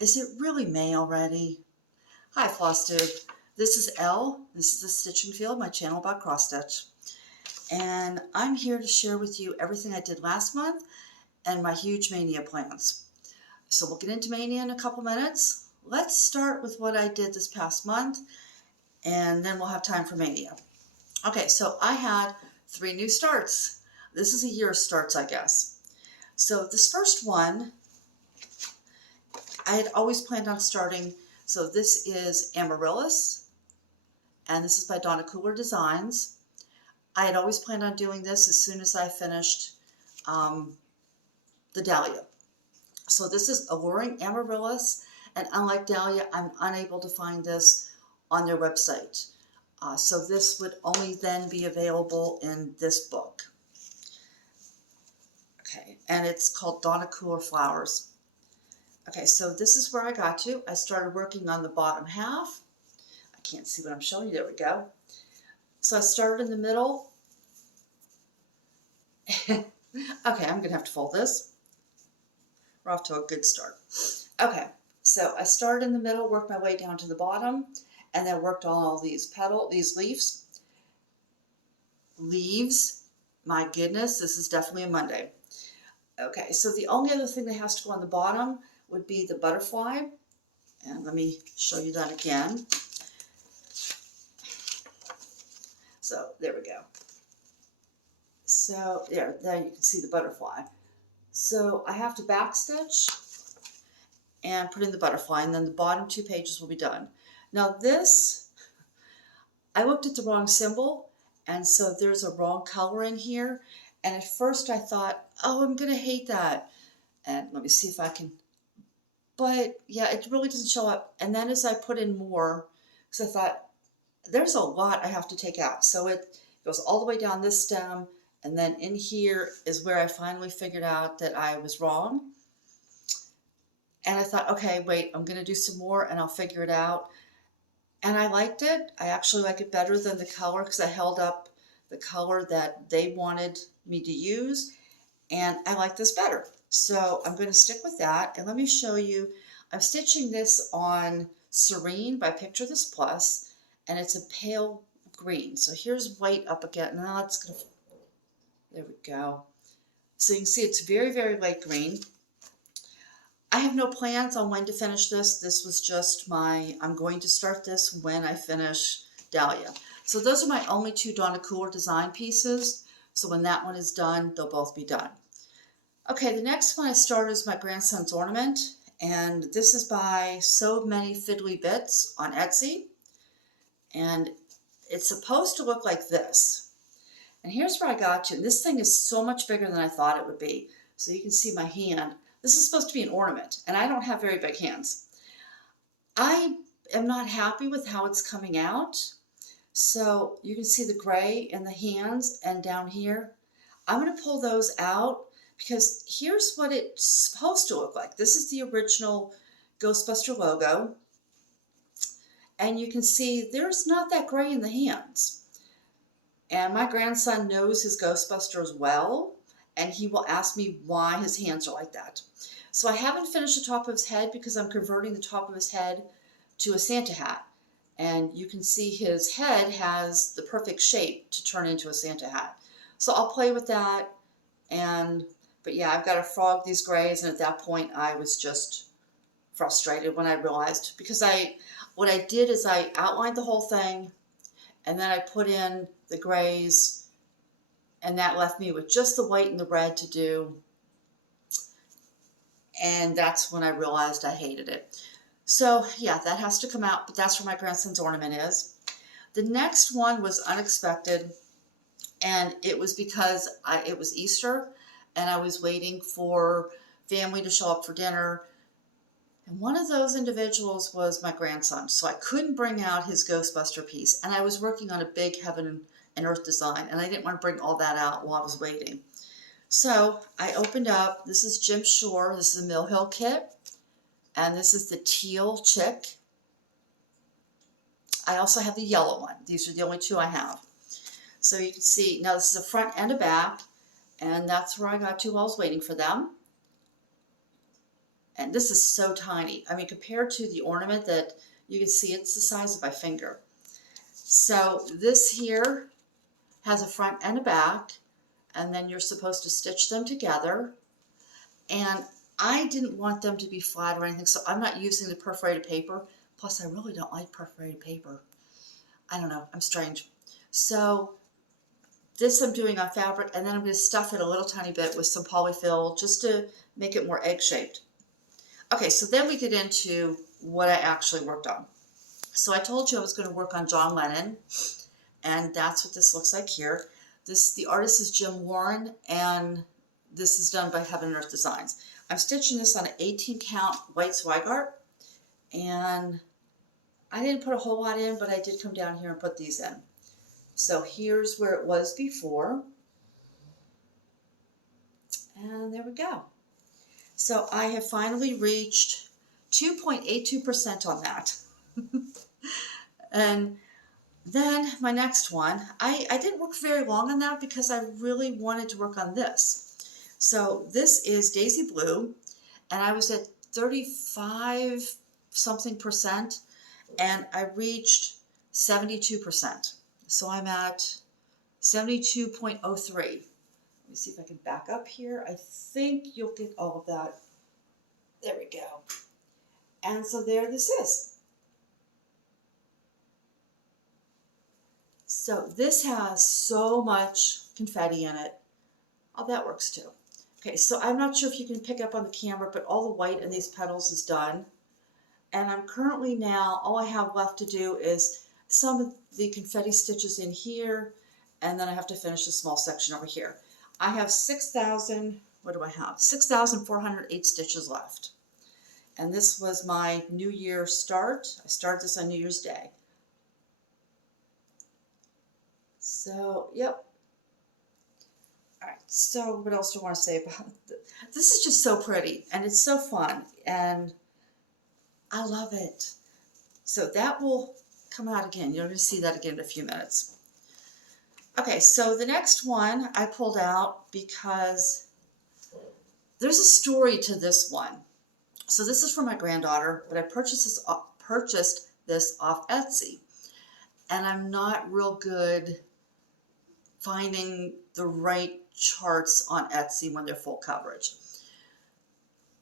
Is it really May already? Hi Flosstube. This is Elle. This is the Stitch and Feel, my channel about cross stitch. And I'm here to share with you everything I did last month and my huge Maynia plans. So we'll get into Maynia in a couple minutes. Let's start with what I did this past month, and then we'll have time for Maynia. Okay, so I had 3 new starts. This is a year of starts, I guess. So this first one, I had always planned on starting. So this is Amaryllis, and this is by Donna Kooler Designs. I had always planned on doing this as soon as I finished the Dahlia. So this is Alluring Amaryllis, and unlike Dahlia, I'm unable to find this on their website. So this would only then be available in this book. Okay, and it's called Donna Kooler Flowers. Okay, so this is where I got to. I started working on the bottom half. I can't see what I'm showing you. There we go. So I started in the middle. Okay, I'm going to have to fold this. We're off to a good start. Okay, so I started in the middle, worked my way down to the bottom, and then worked on all these leaves. Leaves, my goodness, this is definitely a Monday. Okay, so the only other thing that has to go on the bottom would be the butterfly. And let me show you that again. So there we go. So there you can see the butterfly. So I have to backstitch and put in the butterfly, and then the bottom 2 pages will be done. Now this, I looked at the wrong symbol, and so there's a wrong color in here. And at first I thought, oh, I'm going to hate that. And let me see if I can, but yeah, it really doesn't show up. And then as I put in more, because I thought, there's a lot I have to take out. So it goes all the way down this stem, and then in here is where I finally figured out that I was wrong. And I thought, okay, wait, I'm going to do some more and I'll figure it out. And I liked it. I actually like it better than the color, because I held up the color that they wanted me to use, and I like this better. So I'm going to stick with that. And let me show you, I'm stitching this on Serene by Picture This Plus, and it's a pale green. So here's white up again. Now it's going to, there we go. So you can see it's very, very light green. I have no plans on when to finish this. This was just I'm going to start this when I finish Dahlia. So those are my only 2 Donna Kooler design pieces. So when that one is done, they'll both be done. Okay, the next one I started is my grandson's ornament. And this is by SoManyFiddlyBits on Etsy. And it's supposed to look like this. And here's where I got to. This thing is so much bigger than I thought it would be. So you can see my hand. This is supposed to be an ornament, and I don't have very big hands. I am not happy with how it's coming out. So you can see the gray in the hands and down here. I'm going to pull those out, because here's what it's supposed to look like. This is the original Ghostbuster logo. And you can see there's not that gray in the hands. And my grandson knows his Ghostbusters well, and he will ask me why his hands are like that. So I haven't finished the top of his head, because I'm converting the top of his head to a Santa hat. And you can see his head has the perfect shape to turn into a Santa hat. So I'll play with that. But yeah, I've got to frog these grays, and at that point I was just frustrated when I realized, because what I did is I outlined the whole thing, and then I put in the grays, and that left me with just the white and the red to do. And that's when I realized I hated it. So yeah, that has to come out, but that's where my grandson's ornament is. The next one was unexpected, and it was because it was Easter, and I was waiting for family to show up for dinner. And one of those individuals was my grandson, so I couldn't bring out his Ghostbuster piece. And I was working on a big Heaven and Earth design, and I didn't want to bring all that out while I was waiting. So I opened up, this is Jim Shore, this is the Mill Hill kit, and this is the teal chick. I also have the yellow one. These are the only 2 I have. So you can see, now this is a front and a back, and that's where I got to while I was waiting for them. And this is so tiny. I mean, compared to the ornament that you can see, it's the size of my finger. So this here has a front and a back, and then you're supposed to stitch them together. And I didn't want them to be flat or anything, so I'm not using the perforated paper. Plus, I really don't like perforated paper. I don't know, I'm strange. So this I'm doing on fabric, and then I'm going to stuff it a little tiny bit with some polyfill just to make it more egg-shaped. Okay, so then we get into what I actually worked on. So I told you I was going to work on John Lennon, and that's what this looks like here. The artist is Jim Warren, and this is done by Heaven and Earth Designs. I'm stitching this on an 18 count white Zweigart, and I didn't put a whole lot in, but I did come down here and put these in. So here's where it was before, and there we go. So I have finally reached 2.82% on that. And then my next one, I didn't work very long on that because I really wanted to work on this. So this is Daisy Blue, and I was at 35 something percent, and I reached 72%. So I'm at 72.03. Let me see if I can back up here. I think you'll get all of that. There we go. And so there this is. So this has so much confetti in it. Oh, that works too. Okay, so I'm not sure if you can pick up on the camera, but all the white in these petals is done. And I'm currently now, all I have left to do is some of the confetti stitches in here, and then I have to finish a small section over here. I have 6,000, what do I have? 6,408 stitches left. And this was my New Year start. I started this on New Year's Day. So, yep. All right, so what else do I want to say about it? This is just so pretty, and it's so fun, and I love it. So that will come out again. You're going to see that again in a few minutes. Okay, so the next one I pulled out because there's a story to this one. So this is for my granddaughter, but I purchased this off Etsy, and I'm not real good finding the right charts on Etsy when they're full coverage.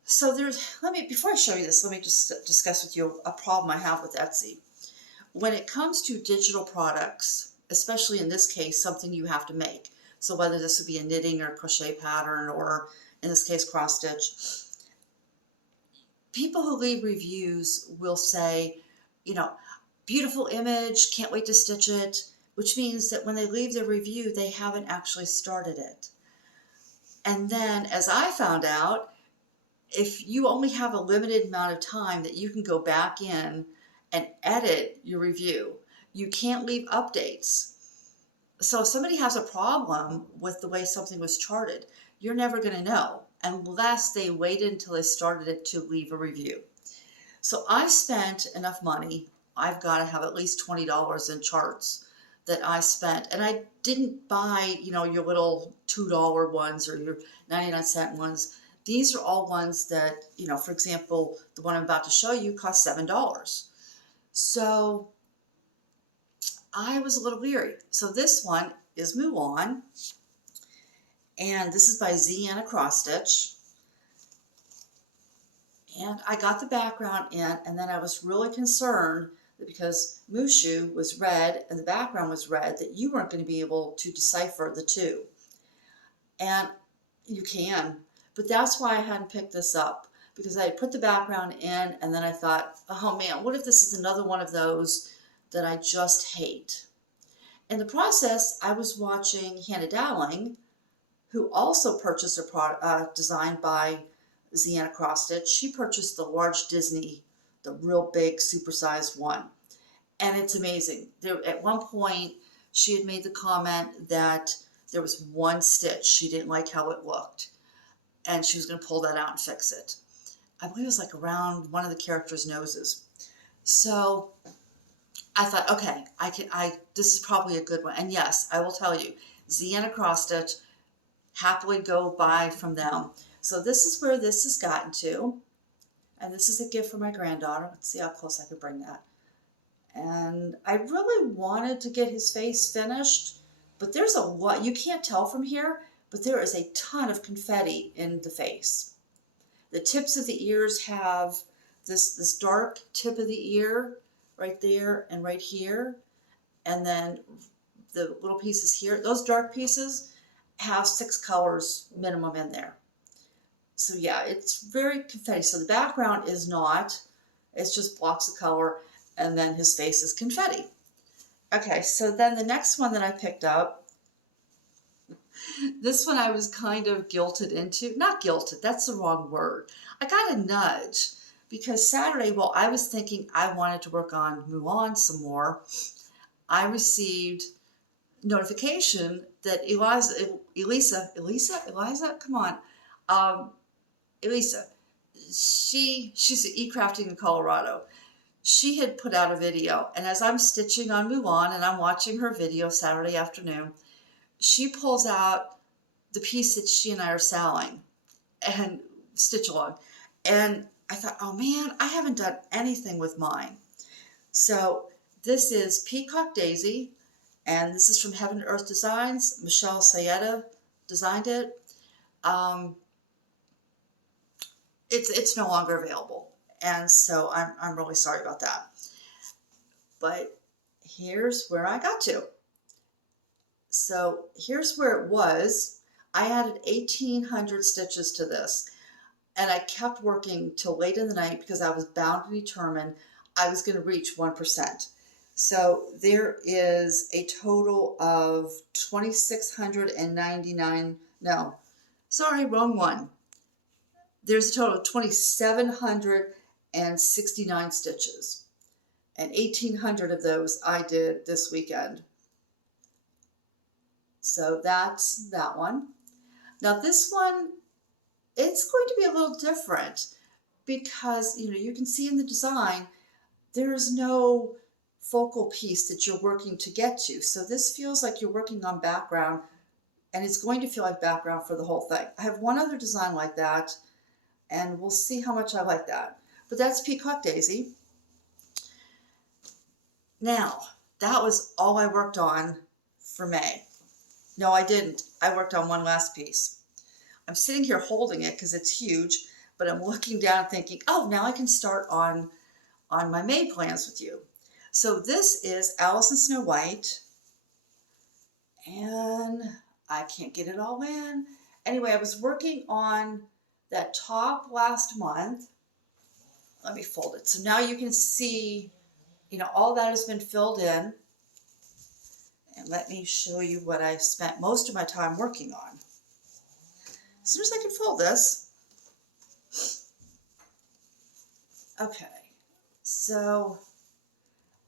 So before I show you this, let me just discuss with you a problem I have with Etsy. When it comes to digital products, especially in this case, something you have to make. So whether this would be a knitting or crochet pattern, or in this case, cross stitch, people who leave reviews will say, you know, beautiful image, can't wait to stitch it, which means that when they leave their review, they haven't actually started it. And then, as I found out, if you only have a limited amount of time that you can go back in and edit your review, you can't leave updates. So if somebody has a problem with the way something was charted, you're never going to know unless they waited until they started it to leave a review. So I spent enough money. I've got to have at least $20 in charts that I spent. And I didn't buy, you know, your little $2 ones or your 99-cent ones. These are all ones that, you know, for example, the one I'm about to show you cost $7. So I was a little leery. So this one is Mulan, and this is by Ziana Cross Stitch. And I got the background in, and then I was really concerned that because Mushu was red and the background was red, that you weren't going to be able to decipher the two. And you can, but that's why I hadn't picked this up, because I had put the background in, and then I thought, oh man, what if this is another one of that I just hate? In the process, I was watching Hannah Dowling, who also purchased a product designed by Ziana Cross Stitch. She purchased the large Disney, the real big supersized one. And it's amazing. At one point, she had made the comment that there was one stitch she didn't like how it looked, and she was going to pull that out and fix it. I believe it was like around one of the characters' noses. So I thought, okay, this is probably a good one. And yes, I will tell you, Ziana Cross Stitch, happily go buy from them. So this is where this has gotten to. And this is a gift for my granddaughter. Let's see how close I can bring that. And I really wanted to get his face finished, but there's a lot, you can't tell from here, but there is a ton of confetti in the face. The tips of the ears have this dark tip of the ear right there and right here. And then the little pieces here, those dark pieces have 6 colors minimum in there. So yeah, it's very confetti. So the background is not, it's just blocks of color, and then his face is confetti. Okay, so then the next one that I picked up, this one I was kind of guilted into, not guilted, that's the wrong word. I got a nudge because Saturday, while I was thinking I wanted to work on Mulan some more, I received notification that Elisa, come on, Elisa, she's e-crafting in Colorado. She had put out a video, and as I'm stitching on Mulan and I'm watching her video Saturday afternoon, she pulls out the piece that she and I are selling and stitch along. And I thought, oh man, I haven't done anything with mine. So this is Peacock Daisy, and this is from Heaven to Earth Designs. Michelle Sayeda designed it. It's no longer available, and so I'm really sorry about that. But here's where I got to. So here's where it was. I added 1,800 stitches to this, and I kept working till late in the night because I was bound and determined I was going to reach 1%. So there is a total of 2,699, no, sorry, wrong one. There's a total of 2,769 stitches, and 1,800 of those I did this weekend. So that's that one. Now this one, it's going to be a little different because, you know, you can see in the design, there's no focal piece that you're working to get to. So this feels like you're working on background, and it's going to feel like background for the whole thing. I have one other design like that, and we'll see how much I like that. But that's Peacock Daisy. Now, that was all I worked on for May. No, I didn't. I worked on one last piece. I'm sitting here holding it because it's huge, but I'm looking down thinking, oh, now I can start on my May plans with you. So this is Alice and Snow White, and I can't get it all in. Anyway, I was working on that top last month. Let me fold it. So now you can see, you know, all that has been filled in. And let me show you what I spent most of my time working on. As soon as I can fold this. Okay, so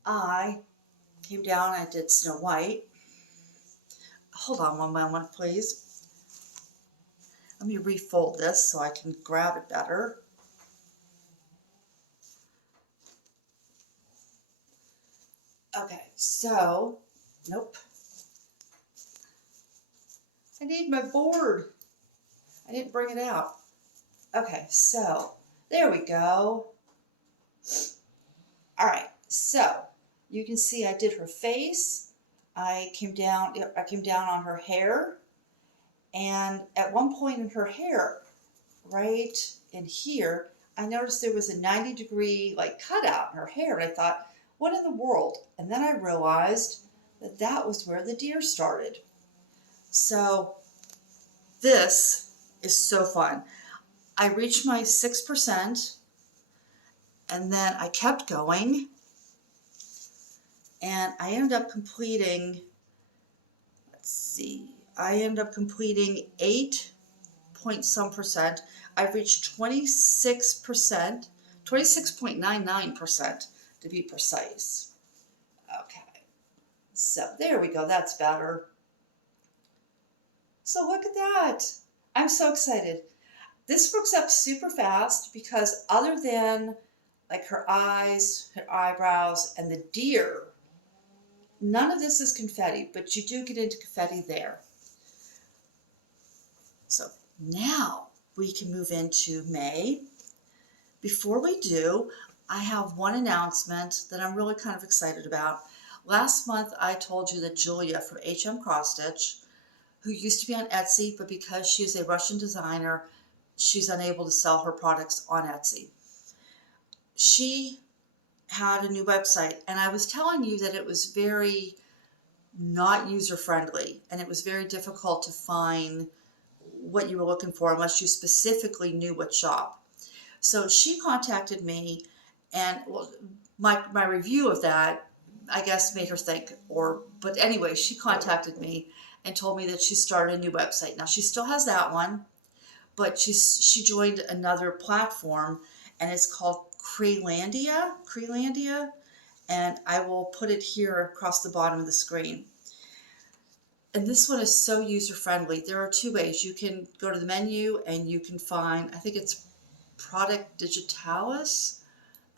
I came down, I did Snow White. Hold on one moment, please. Let me refold this so I can grab it better. Okay, so, nope. I need my board. I didn't bring it out. Okay, so there we go. All right, so you can see I did her face. I came down on her hair, and at one point in her hair, right in here, I noticed there was a 90-degree like cutout in her hair, and I thought, what in the world? And then I realized that that was where the deer started. So this is so fun. I reached my 6%, and then I kept going, and I ended up completing, let's see, I ended up completing 8-point-some%. I've reached 26%, 26.99% to be precise. Okay, so there we go, that's better. So look at that. I'm so excited. This works up super fast because other than like her eyes, her eyebrows, and the deer, none of this is confetti, but you do get into confetti there. So now we can move into May. Before we do, I have one announcement that I'm really kind of excited about. Last month, I told you that Julia from HM Cross Stitch, who used to be on Etsy, but because she is a Russian designer, she's unable to sell her products on Etsy. She had a new website, and I was telling you that it was very not user-friendly, and it was very difficult to find what you were looking for unless you specifically knew what shop. So she contacted me, and my review of that, I guess, made her think, but anyway, she contacted me and told me that she started a new website. Now, she still has that one, but she joined another platform, and it's called Creelandia, and I will put it here across the bottom of the screen. And this one is so user-friendly. There are two ways. You can go to the menu and you can find, I think it's Product Digitalis.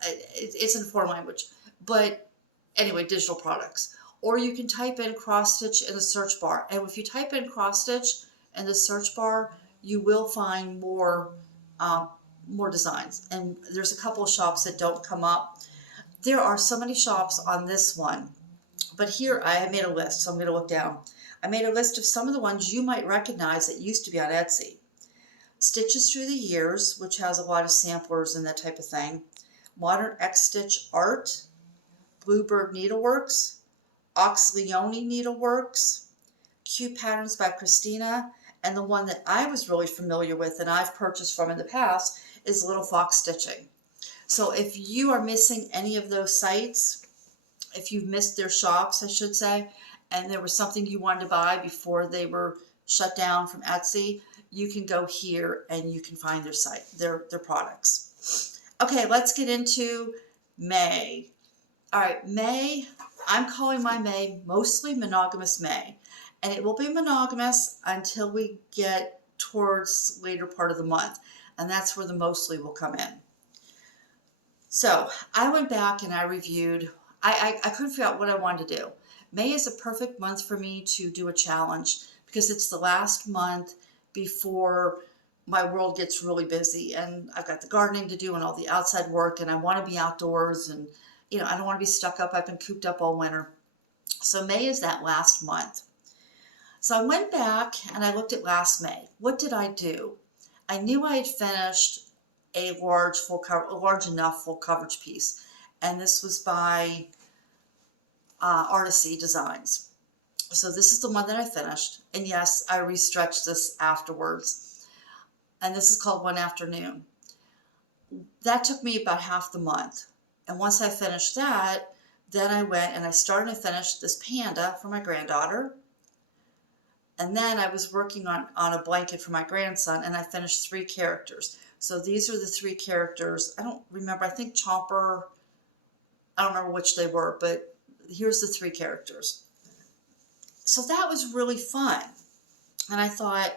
It's in a foreign language, but anyway, digital products. Or you can type in cross stitch in the search bar. And if you type in cross stitch in the search bar, you will find more designs. And there's a couple of shops that don't come up. There are so many shops on this one, but here I have made a list, so I'm going to look down. I made a list of some of the ones you might recognize that used to be on Etsy. Stitches Through the Years, which has a lot of samplers and that type of thing. Modern X-Stitch Art, Bluebird Needleworks, Oxleone Needleworks, Cute Patterns by Christina, and the one that I was really familiar with and I've purchased from in the past is Little Fox Stitching. So if you are missing any of those sites, if you've missed their shops, I should say, and there was something you wanted to buy before they were shut down from Etsy, you can go here and you can find their site, their products. Okay, let's get into May. All right, May, I'm calling my May mostly Monogomous May, and it will be monogamous until we get towards later part of the month, and that's where the mostly will come in. So I went back and I reviewed, I couldn't figure out what I wanted to do. May is a perfect month for me to do a challenge because it's the last month before my world gets really busy and I've got the gardening to do and all the outside work and I want to be outdoors and, you know, I don't want to be stuck up. I've been cooped up all winter. So May is that last month. So I went back and I looked at last May. What did I do? I knew I had finished a large enough full coverage piece. And this was by Artisy Designs. So this is the one that I finished. And yes, I restretched this afterwards. And this is called One Afternoon. That took me about half the month. And once I finished that, then I went and I started to finish this panda for my granddaughter. And then I was working on a blanket for my grandson, and I finished 3 characters. So these are the 3 characters. I don't remember. I think Chomper, I don't remember which they were, but here's the 3 characters. So that was really fun. And I thought,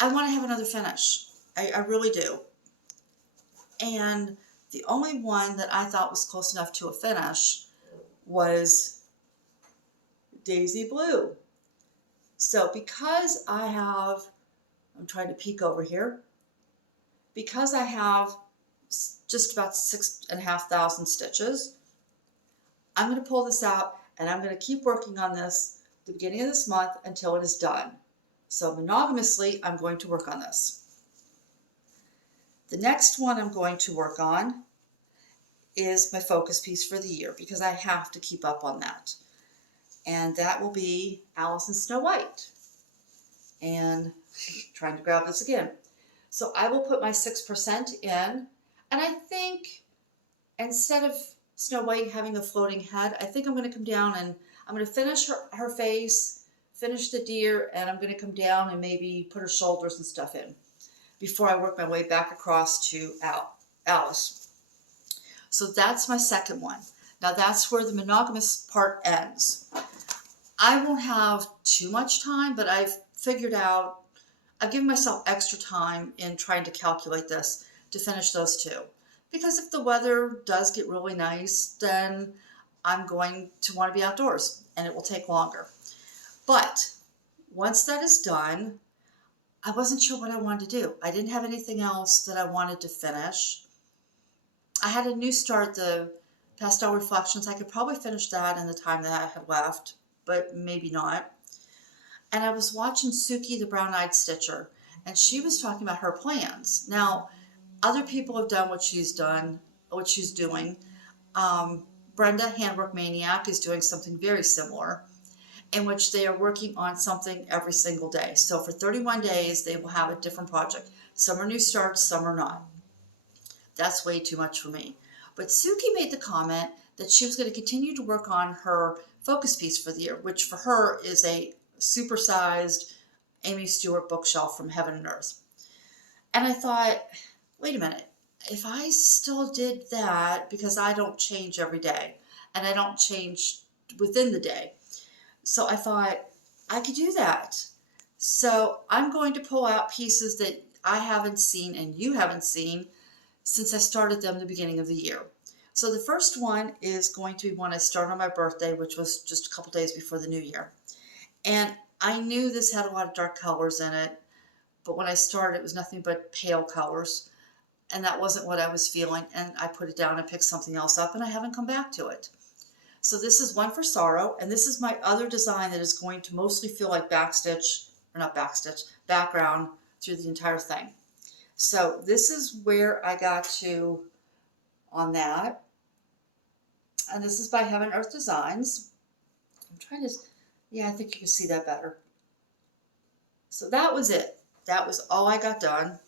I want to have another finish. I really do. And the only one that I thought was close enough to a finish was Daisy Blue. So because I have, I'm trying to peek over here, because I have just about 6,500 stitches, I'm going to pull this out and I'm going to keep working on this at the beginning of this month until it is done. So monogamously, I'm going to work on this. The next one I'm going to work on is my focus piece for the year because I have to keep up on that. And that will be Alice and Snow White. And trying to grab this again. So I will put my 6% in. And I think instead of Snow White having a floating head, I think I'm going to come down and I'm going to finish her face, finish the deer, and I'm going to come down and maybe put her shoulders and stuff in before I work my way back across to Alice. So that's my second one. Now that's where the monogamous part ends. I won't have too much time, but I've figured out, I've given myself extra time in trying to calculate this to finish those 2. Because if the weather does get really nice, then I'm going to want to be outdoors and it will take longer. But once that is done, I wasn't sure what I wanted to do. I didn't have anything else that I wanted to finish. I had a new start, the Pastel Reflections. I could probably finish that in the time that I had left, but maybe not. And I was watching Suki, the Brown-Eyed Stitcher, and she was talking about her plans. Now, other people have done what she's done, what she's doing. Brenda, Handwork Maniac, is doing something very similar, in which they are working on something every single day. So for 31 days, they will have a different project. Some are new starts, some are not. That's way too much for me. But Suki made the comment that she was going to continue to work on her focus piece for the year, which for her is a supersized Amy Stewart bookshelf from Heaven and Earth. And I thought, wait a minute, if I still did that, because I don't change every day, and I don't change within the day, so I thought I could do that. So I'm going to pull out pieces that I haven't seen and you haven't seen since I started them at the beginning of the year. So the first one is going to be one I started on my birthday, which was just a couple days before the new year. And I knew this had a lot of dark colors in it, but when I started, it was nothing but pale colors. And that wasn't what I was feeling. And I put it down and picked something else up, and I haven't come back to it. So this is One for Sorrow, and this is my other design that is going to mostly feel like backstitch, or not backstitch, background through the entire thing. So this is where I got to on that. And this is by Heaven Earth Designs. I'm trying to, yeah, I think you can see that better. So that was it. That was all I got done.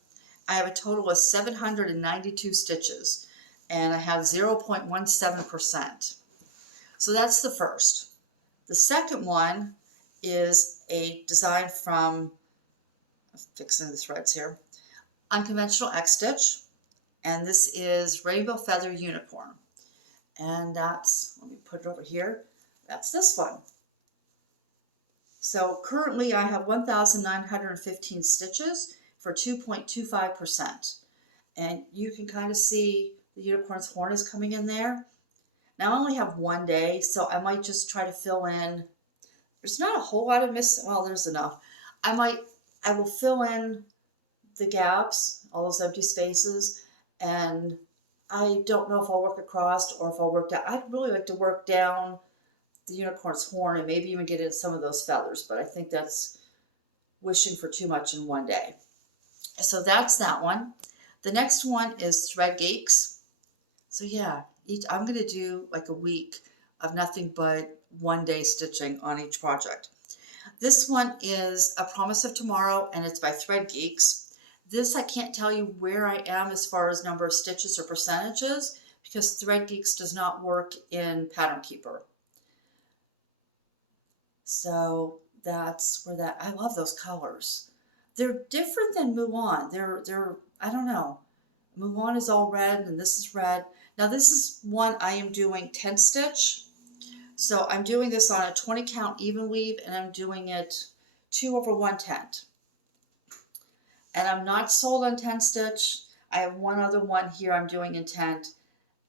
I have a total of 792 stitches, and I have 0.17%. So that's the first. The second one is a design from, I'm fixing the threads here, Unconventional X Stitch, and this is Rainbow Feather Unicorn. And that's, let me put it over here, that's this one. So currently I have 1,915 stitches for 2.25%. And you can kind of see the unicorn's horn is coming in there. Now I only have one day, so I might just try to fill in. There's not a whole lot of missing, well, there's enough. I will fill in the gaps, all those empty spaces, and I don't know if I'll work across or if I'll work down. I'd really like to work down the unicorn's horn and maybe even get in some of those feathers, but I think that's wishing for too much in one day. So that's that one. The next one is Thread Geeks. So yeah, I'm going to do like a week of nothing but one day stitching on each project. This one is A Promise of Tomorrow, and it's by Thread Geeks. This I can't tell you where I am as far as number of stitches or percentages, because Thread Geeks does not work in Pattern Keeper. So that's where that, I love those colors. They're different than Mulan. They're I don't know. Mulan is all red and this is red. Now this is one I am doing 10 stitch. So I'm doing this on a 20 count even weave, and I'm doing it 2/110. And I'm not sold on 10 stitch. I have one other one here I'm doing in 10,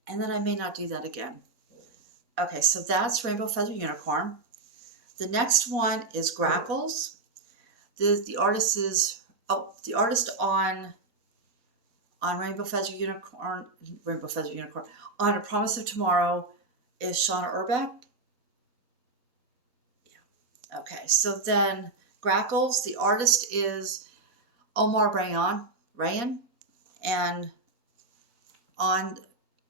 and then I may not do that again. Okay, so that's Rainbow Feather Unicorn. The next one is Grackles. The artist is, the artist on Rainbow Feather Unicorn, on A Promise of Tomorrow is Shauna Urbeck. Yeah. Okay, so then Grackles, the artist is Omar Rayan, and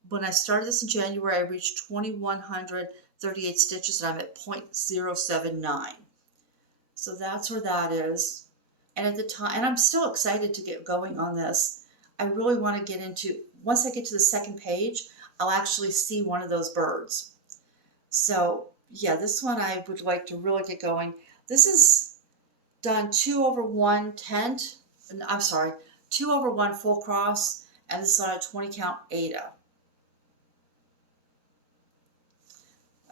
when I started this in January, I reached 2,138 stitches, and I'm at 0.079. So that's where that is. And at the time, and I'm still excited to get going on this. I really want to get into, once I get to the second page, I'll actually see one of those birds. So yeah, this one I would like to really get going. This is done 2/110. I'm sorry, 2/1 full cross, and this is on a 20 count Aida.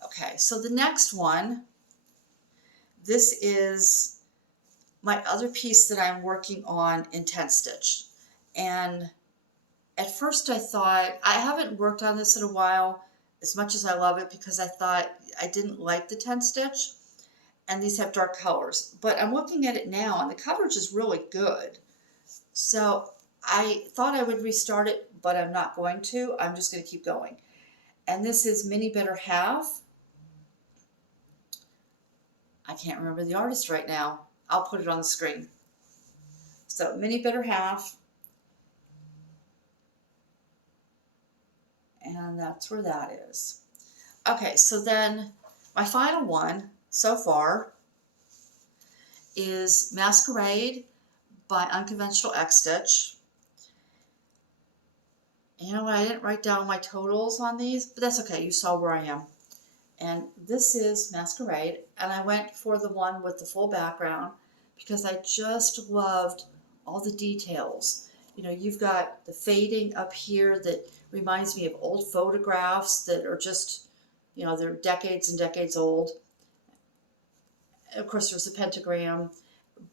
Okay, so the next one, this is my other piece that I'm working on in 10 stitch. And at first I thought, I haven't worked on this in a while as much as I love it, because I thought I didn't like the 10 stitch, and these have dark colors. But I'm looking at it now, and the coverage is really good. So I thought I would restart it but I'm not going to. I'm just going to keep going. And this is Mini Bitter Half. I can't remember the artist right now. I'll put it on the screen. So Mini Bitter Half. And that's where that is. Okay, so then my final one so far is Masquerade by Unconventional X-Stitch. You know what, I didn't write down my totals on these, but that's okay, you saw where I am. And this is Masquerade, and I went for the one with the full background because I just loved all the details. You know, you've got the fading up here that reminds me of old photographs that are just, you know, they're decades and decades old. Of course, there's a pentagram,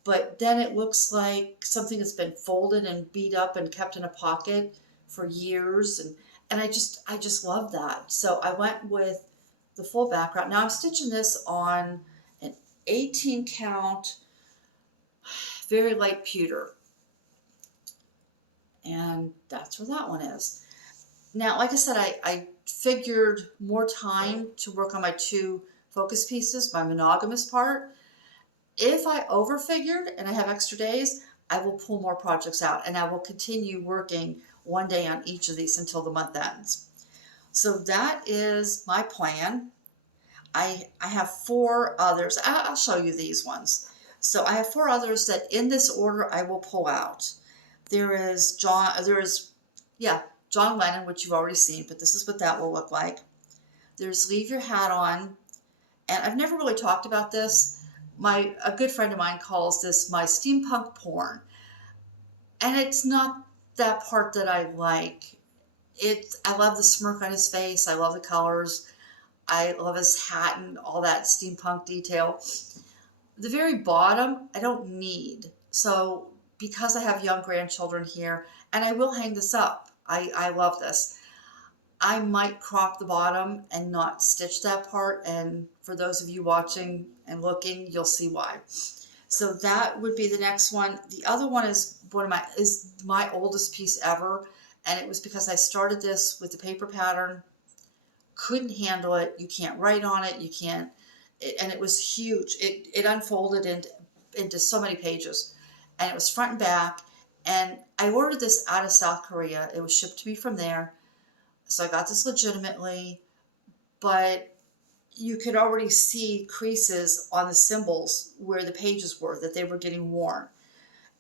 but then it looks like something that's been folded and beat up and kept in a pocket for years, and I just love that. So I went with the full background. Now I'm stitching this on an 18 count, very light pewter, and that's where that one is. Now, like I said, I figured more time to work on my 2 focus pieces, my monogamous part. If I overfigured and I have extra days, I will pull more projects out, and I will continue working one day on each of these until the month ends. So that is my plan. I have 4 others. I'll show you these ones. So I have 4 others that in this order I will pull out. There is John Lennon, which you've already seen, but this is what that will look like. There's Leave Your Hat On, and I've never really talked about this. A good friend of mine calls this my steampunk porn, and it's not that part that I like. I love the smirk on his face. I love the colors. I love his hat and all that steampunk detail. The very bottom, I don't need. So because I have young grandchildren here, and I will hang this up. I love this. I might crop the bottom and not stitch that part. And for those of you watching and looking, you'll see why. So that would be the next one. The other one is my oldest piece ever. And it was because I started this with the paper pattern, couldn't handle it. You can't write on it. You can't, and it was huge. It unfolded into so many pages, and it was front and back. And I ordered this out of South Korea. It was shipped to me from there. So I got this legitimately, but you could already see creases on the symbols where the pages were, that they were getting worn.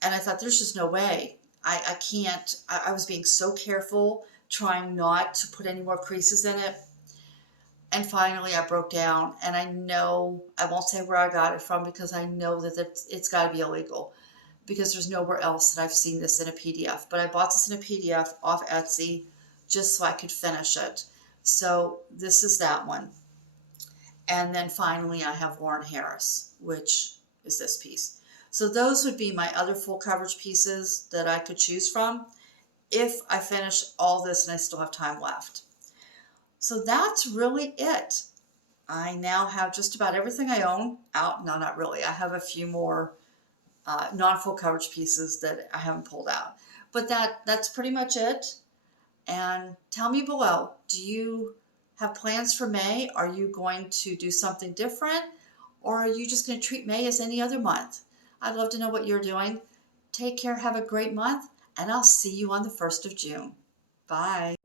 And I thought, there's just no way. I can't. I was being so careful, trying not to put any more creases in it. And finally I broke down, and I know, I won't say where I got it from because I know that it's got to be illegal, because there's nowhere else that I've seen this in a PDF. But I bought this in a PDF off Etsy just so I could finish it. So this is that one. And then finally I have Warren Harris, which is this piece. So those would be my other full coverage pieces that I could choose from if I finish all this and I still have time left. So that's really it. I now have just about everything I own out. No, not really. I have a few more non-full coverage pieces that I haven't pulled out. But that's pretty much it. And tell me below, do you have plans for May? Are you going to do something different? Or are you just going to treat May as any other month? I'd love to know what you're doing. Take care, have a great month, and I'll see you on the 1st of June. Bye.